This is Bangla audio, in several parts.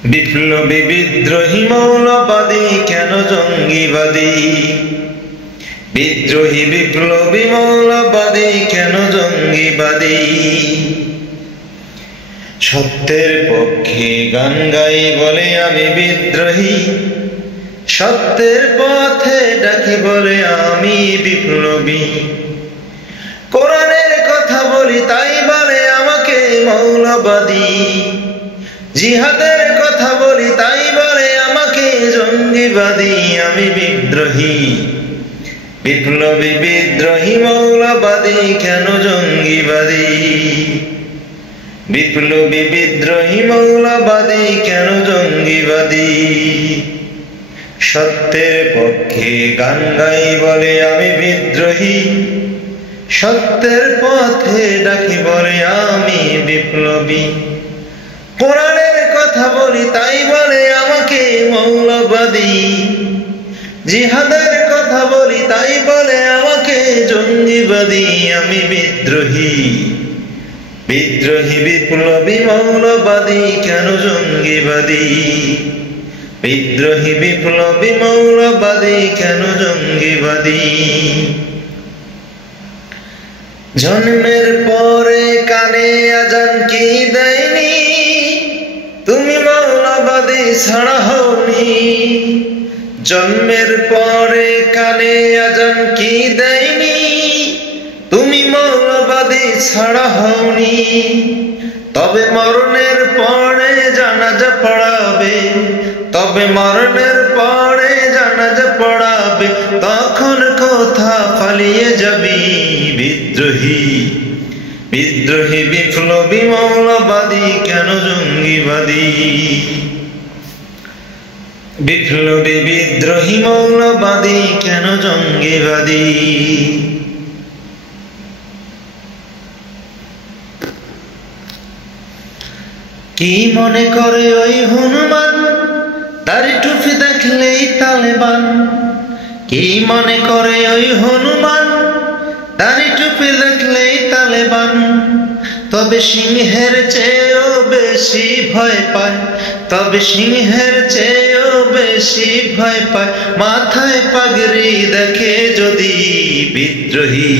বিপ্লবী বিদ্রোহী মৌলবাদী কেন জঙ্গিবাদী? বিদ্রোহী বিপ্লবী মৌলবাদী কেন জঙ্গিবাদী? সত্যের পক্ষে গান গাই বলে আমি বিদ্রোহী, সত্যের পথে ডাকি বলে আমি বিপ্লবী। কোরআনের কথা বলি তাই বলে আমাকে মৌলবাদী, জিহাদের কথা বলি তাই বলে আমাকে জঙ্গিবাদী। আমি বিদ্রোহী বিপ্লবী বিদ্রোহী মৌলবাদী কেন জঙ্গিবাদী? বিপ্লবী বিদ্রোহী মৌলবাদী কেন জঙ্গিবাদী? সত্যের পক্ষে গান গাই বলে আমি বিদ্রোহী, সত্যের পথে ডাকি বলে আমি বিপ্লবী। কোরআনের কথা বলি তাই বলে আমাকে মৌলবাদী, জিহাদের কথা বলি তাই বলে আমাকে জঙ্গিবাদী। আমি বিদ্রোহী বিদ্রোহী বিপ্লবী মৌলবাদী কেন জঙ্গিবাদী? বিদ্রোহী বিপ্লবী মৌলবাদী কেন জঙ্গিবাদী? জন্মের পরে কানে আজান কি দেয়নি, তুমি মৌলবাদী ছাড়া হওনি। জন্মের পরে কানে আজান কি দেয়নি, তুমি মৌলবাদী ছাড়া হওনি। তবে মরণের পরে জানাজা পড়াবে, তবে মরণের পরে জানাজা পড়াবে, তখন কোথা পালিয়ে যাবি? বিদ্রোহী বিদ্রোহী বিপ্লবী মৌলবাদী কেন জঙ্গিবাদী? বিপ্লবী বিদ্রোহী মৌলবাদী কেন জঙ্গিবাদী? কি মনে করে ওই হনুমান, দাড়ি টুপি দেখলেই তালেবান? কি মনে করে ওই হনুমান, দাড়ি টুপি দেখলেই তালেবান? তবে সিংহের চেয়েও বেশি ভয় পায়, তবে সিংহের চেয়েও বেশি ভয় পায় মাথায় পাগড়ি দেখে যদি। বিদ্রোহী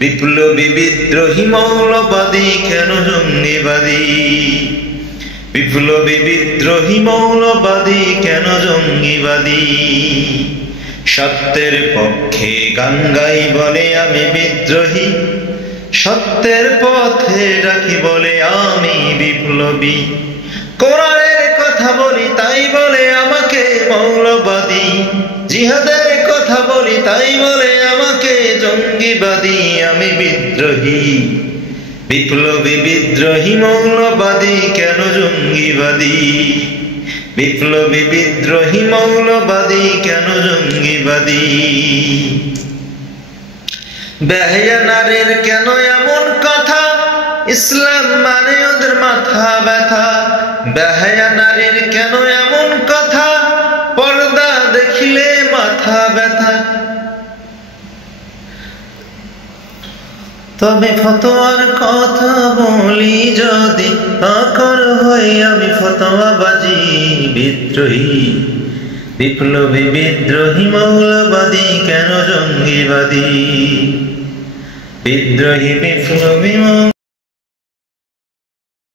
বিপ্লবী বিদ্রোহী মৌলবাদী কেন জঙ্গিবাদী? বিপ্লবী বিদ্রোহী মৌলবাদী কেন জঙ্গিবাদী? সত্যের পক্ষে গান গাই বলে আমি বিদ্রোহী, সত্যের পথে ডাকি বলে আমি বিপ্লবী। কোরআনের কথা বলি তাই বলে আমাকে মৌলবাদী, জিহাদের কথা বলি তাই বলে আমাকে জঙ্গিবাদী। আমি বিদ্রোহী বিপ্লবী বিদ্রোহী মৌলবাদী কেন জঙ্গিবাদী? বিপ্লবী বিদ্রোহী মৌলবাদী কেন জঙ্গিবাদী? বেহায়া নারীর কেন এমন কথা, ইসলাম মানে ওদের মাথা ব্যথা। বেহায়া নারীর কেন এমন কথা, পর্দা দেখিলে মাথা ব্যথা। তবে ফতোয়ার কথা বলি যদি, আকর হই আমি ফতোয়াবাজি। বিদ্রোহী বিপ্লবী বিদ্রোহী মৌলবাদী কেন জঙ্গিবাদী? বিদ্রোহী বিপ্লবী